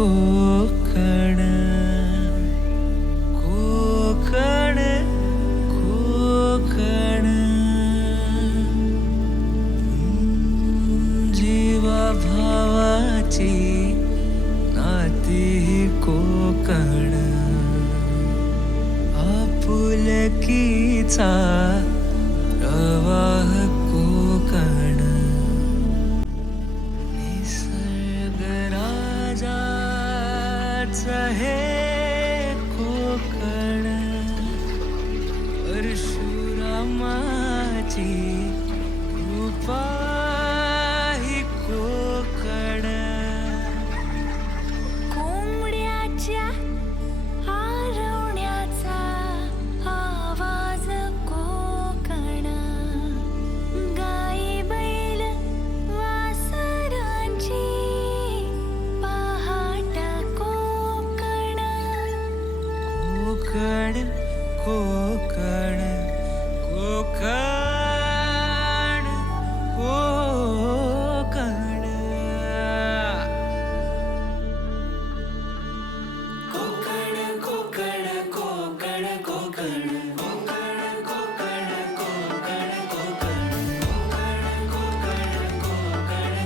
कोकण कोकण कोकण जीवा भावाची नाती कोकण आपुलकीचा प्रवाह कोकण निसर्गराजाचं हे कोकण परशुरामाची कृपा ही कोकण कोंबड्याच्या आरवण्याचा आवाज कोकण गाई बैल वासरांची पहाट कोकण कोकण कोकण कोकण कोकण कोकण कोकण कोकण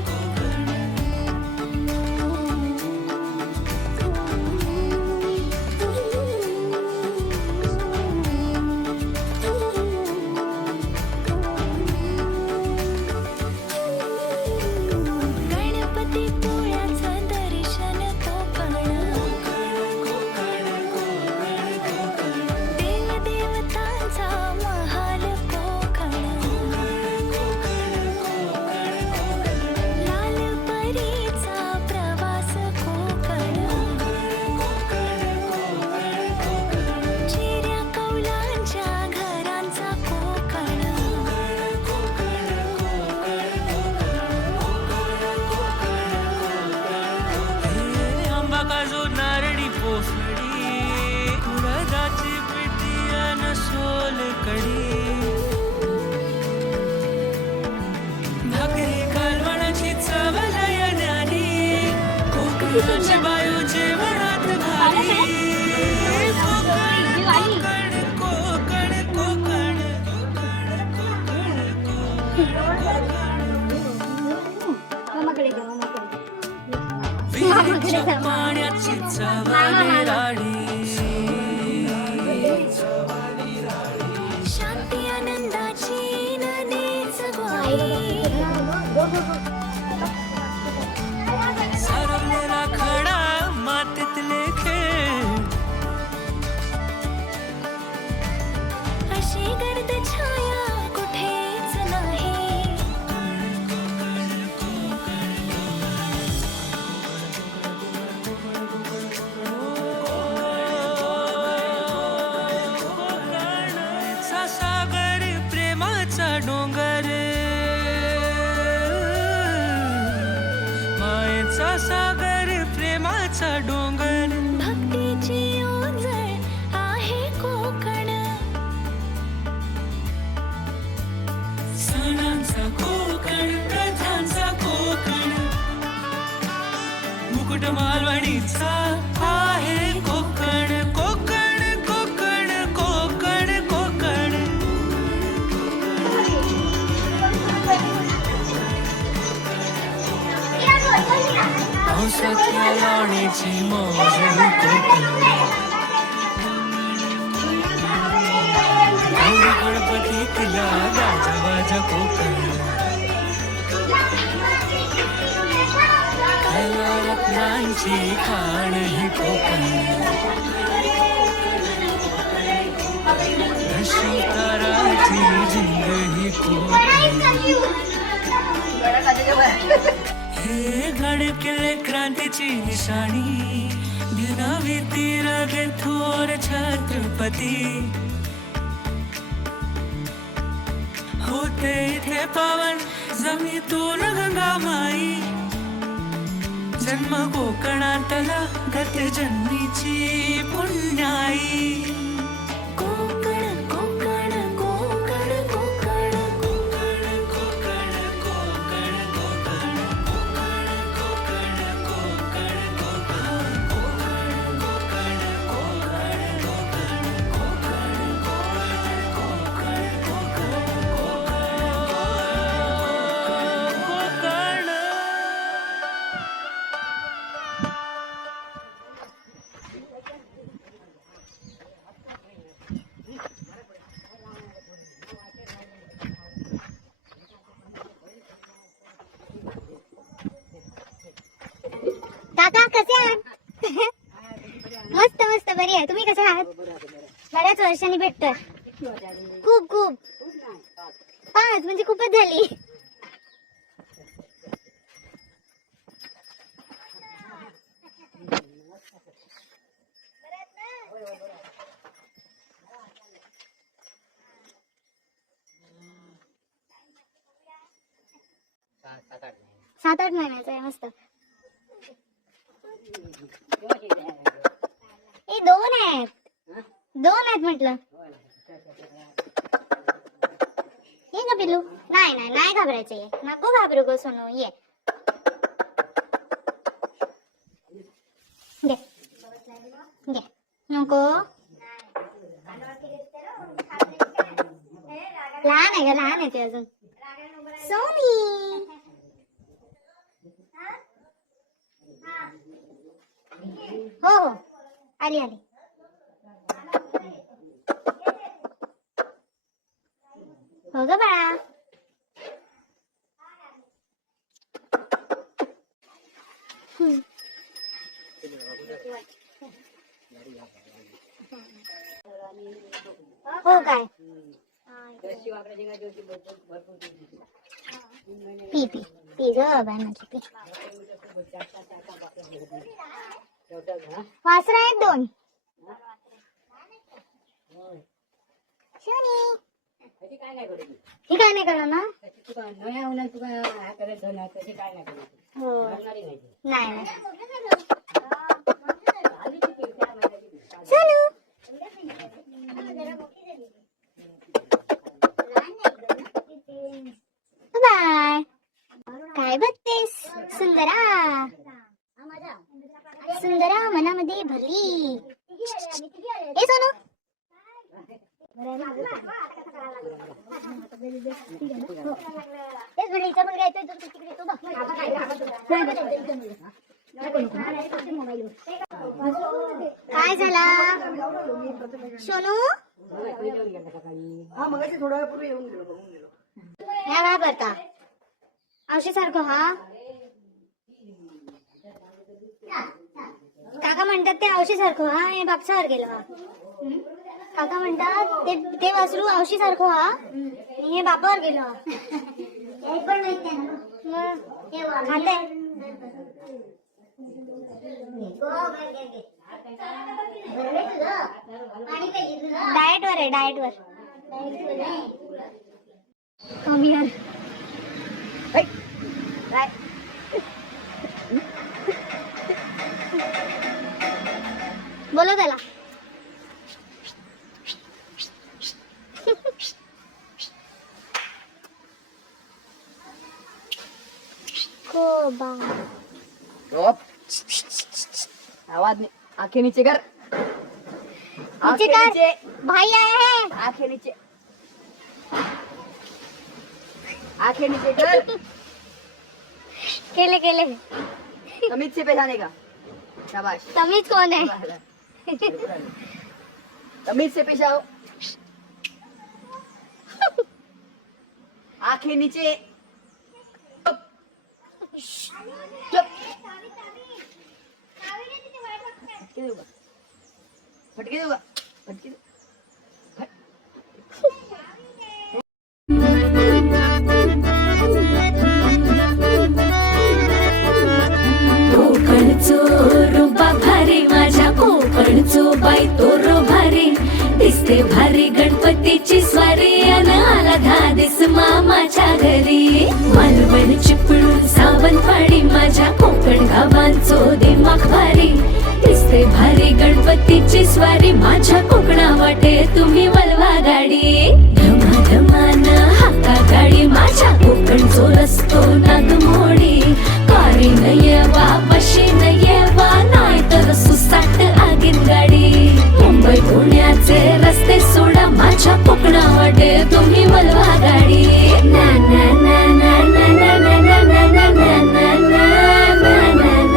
कोकण गणपती पोळ्याचं दर्शन कोकण देवदेवतांचा महाल कोकण लाल परीचा प्रवास कोकण चिऱ्या कौलांच्या घरांचा कोकण आंबा काजू नारळी पोफळी कुळदाची पिठी अन सोलकढी भाकरी कालवणाची चव लय न्यारी कोकणाची बायू जेवणात भारी कोकण कोकण कोकण विहिरीच्या पाण्याची चव निराळी शांती आनंदाची नदीच ग्वाही सारवलेला खडा मातीतले खेळ अशी गर्द छाया कुठेच नाही चा सागर प्रेमाचा डोंगर मायेचा सागर प्रेमाचा डोंगर भक्तीची ओंजळ आहे कोकण सणांचा कोकण प्रथांचा कोकण मुकुट मालवणीचा आहे कोकण कोकण कोकण कोकण कोकण पावसाच्या लावणीची मौज ही कोकण गौरी गणपतीतला गाजावाजा कोकण कला रत्नांची खाण ही कोकण दशावताराची झिंग ही कोकण हे गडकिल्ले क्रांतीची निशाणी गिनावी तीर गे थोर छत्रपती होते इथे पावन जमीतून गंगामाई जन्म कोकणातला गत जन्मीची पुण्याई कोकण कोकण कोकण कोकण कोकण कोकण कोकण कोकण कोकण कोकण कोकण वर्षांनी भेटतोय. खूप खूप 5 म्हणजे खूपच झाली. सात आठ महिन्याचा आहे. मस्त. ए 2 आहेत. 2 आहेत म्हटलं. ये का पिल्लू? नाही नाही नाही घाबरायचं. ये नको घाबरू गो सोनू. ये घे घे. नको. लहान आहे का? लहान आहे ते अजून. सोनी हो हो आली आली. हो ग बाळा. हो काय? पी पी पी ग बाय माझी पी. वासरा आहेत 2. शनी ही काय नाही करणार ना. हो नाही नाही. सोनू बाय. काय बघतेस सुंदरा? सुंदरा मनामध्ये भरली. ए सोनू काय झाला सोनू? ह्या काय करता? औषध सारखं. हा काका म्हणतात ते औषध सारखं. हा हे बापसावर गेलं. हा काका म्हणतात ते वासरू औषधी सारखं. हा हे बापावर गेलो. खाते डाएट वर आहे. डाएट वर कमी आहे. बोलो त्याला. आवाज नहीं. आंखें नीचे कर. नीचे कर. भाई आया है. आंखें नीचे. आंखें नीचे कर. केले केले. तमीज से पहचाने का. शाबाश. तमीज कौन है? तमीज से पेश आओ. आंखें नीचे. फटके दूंगा. फटके दूंगा. कोकणचो रुबा भारी माझ्या कोकणचो बाई तो भारी दिसते भारी गणपतीची स्वारी अन आला धादिस मामाच्या घरी मालवण चिपळूण सावंतवाडी माझ्या कोकण गावांचो दिमाग भारी दिसते भारी गणपतीची स्वारी माझ्या कोकणा वाटे तुम्ही वलवा गाडी धमाधमान हाका गाडी माझ्या कोकणचो रस्तो नागमोडी कारी नये वा बशी नये वा नाही तर सुसाट आगीन गाडी मुंबई पुण्याचे रस्ते सोडा माझ्या कोकणा वाटे तुम्ही वलवा गाडी ना ना ना ना ना ना ना ना ना ना ना ना ना ना ना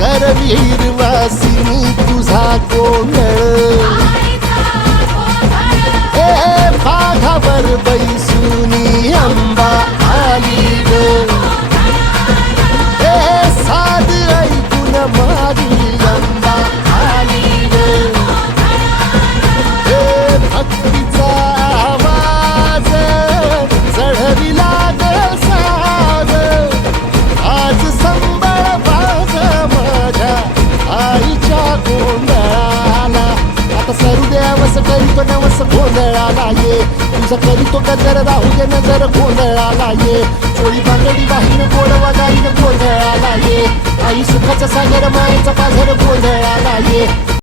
करवीर वासिनी तुझा गोंधळ ए बाघावर बैसुनी अंबा आली ग ए साध ऐकून मारी अंबा आली ग ए भक्तीचा आवाज चढविला ग साज आज संबळ बाज माझ्या आईच्या गोंधळाला आता सरू देवस करीतो नवस गोंधळाला ये तुझं करीतो गजर राहू दे नजर गोंधळाला ये चोळी बांगडी वाहीन गोडवा गाईन गोंधळाला ये आई सुखाचा सागर मायेचा पाझर गोंधळाला ये